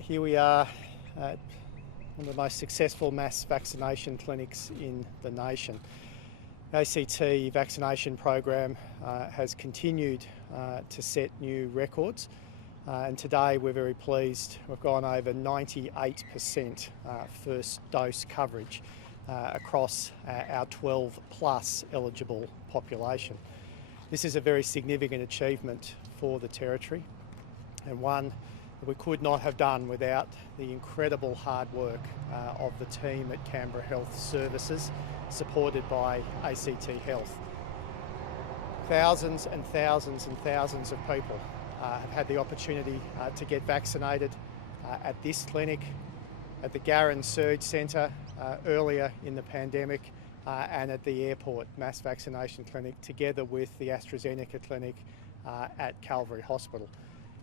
Here we are at one of the most successful mass vaccination clinics in the nation. The ACT vaccination program has continued to set new records, and today we're very pleased. We've gone over 98% first dose coverage across our 12 plus eligible population. This is a very significant achievement for the Territory, and one that we could not have done without the incredible hard work of the team at Canberra Health Services, supported by ACT Health. Thousands and thousands and thousands of people have had the opportunity to get vaccinated at this clinic, at the Canberrans Surge Centre earlier in the pandemic, and at the airport mass vaccination clinic, together with the AstraZeneca clinic at Calvary Hospital.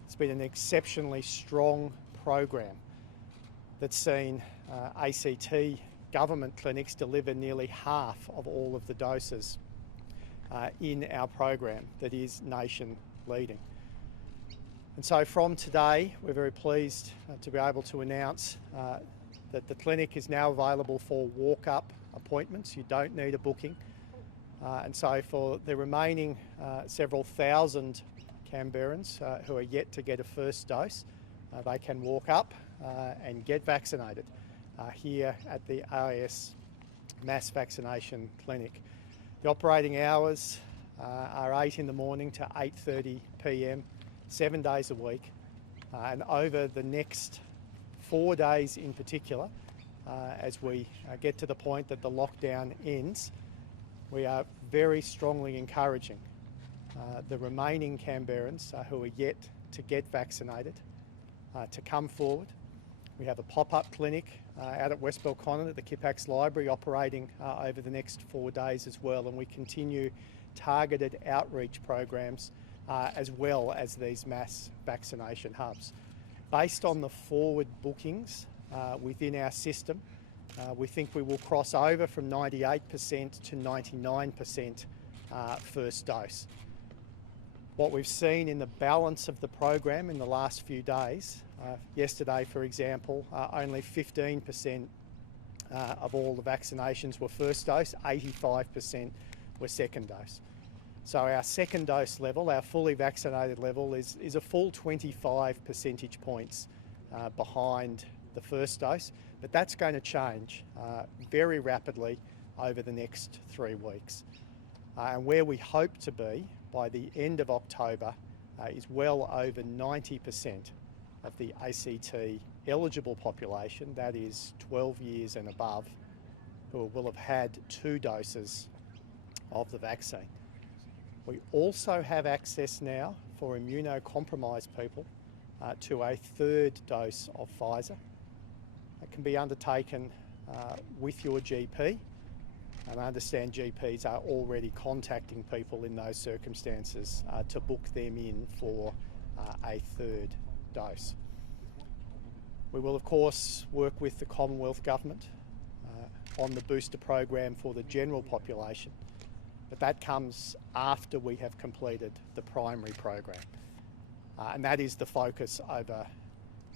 It's been an exceptionally strong program that's seen ACT government clinics deliver nearly half of all of the doses in our program that is nation leading. And so from today, we're very pleased to be able to announce that the clinic is now available for walk-up appointments. You don't need a booking. And so for the remaining several thousand Canberrans who are yet to get a first dose, they can walk up and get vaccinated here at the AIS Mass Vaccination Clinic. The operating hours are 8 in the morning to 8:30 p.m, 7 days a week, and over the next 4 days in particular, as we get to the point that the lockdown ends, we are very strongly encouraging the remaining Canberrans who are yet to get vaccinated to come forward. We have a pop-up clinic out at West Belconnen at the Kippax Library operating over the next 4 days as well, and we continue targeted outreach programs as well as these mass vaccination hubs. Based on the forward bookings within our system, we think we will cross over from 98% to 99% first dose. What we've seen in the balance of the program in the last few days, yesterday for example, only 15% of all the vaccinations were first dose, 85% were second dose. So our second dose level, our fully vaccinated level, is a full 25 percentage points behind the first dose, but that's going to change very rapidly over the next 3 weeks. And where we hope to be by the end of October is well over 90% of the ACT eligible population, that is 12 years and above, who will have had 2 doses of the vaccine. We also have access now for immunocompromised people to a 3rd dose of Pfizer. It can be undertaken with your GP. And I understand GPs are already contacting people in those circumstances to book them in for a 3rd dose. We will of course work with the Commonwealth Government on the booster program for the general population, but that comes after we have completed the primary program. And that is the focus over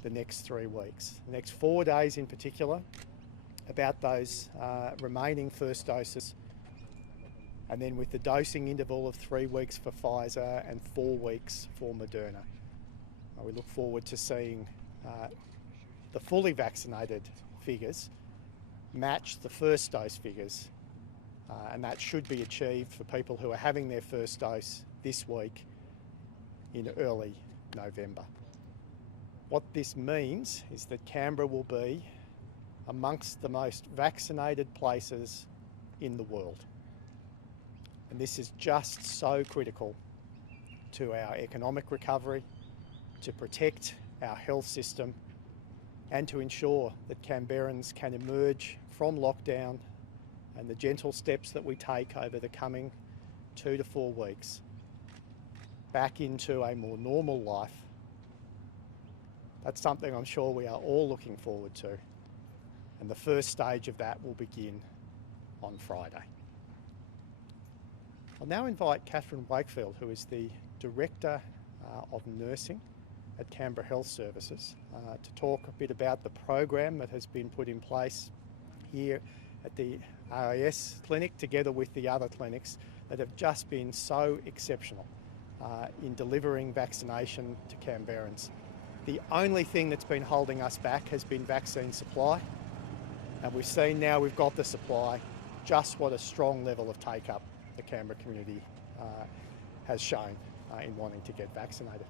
the next 3 weeks. The next 4 days in particular, about those remaining first doses, and then with the dosing interval of 3 weeks for Pfizer and 4 weeks for Moderna. We look forward to seeing the fully vaccinated figures match the first dose figures, and that should be achieved for people who are having their first dose this week in early November. What this means is that Canberra will be amongst the most vaccinated places in the world. And this is just so critical to our economic recovery, to protect our health system, and to ensure that Canberrans can emerge from lockdown and the gentle steps that we take over the coming 2 to 4 weeks back into a more normal life. That's something I'm sure we are all looking forward to. And the first stage of that will begin on Friday. I'll now invite Catherine Wakefield, who is the Director of Nursing at Canberra Health Services to talk a bit about the program that has been put in place here at the RAS clinic, together with the other clinics that have just been so exceptional in delivering vaccination to Canberrans. The only thing that's been holding us back has been vaccine supply, and we've seen now we've got the supply, just what a strong level of take-up the Canberra community has shown in wanting to get vaccinated.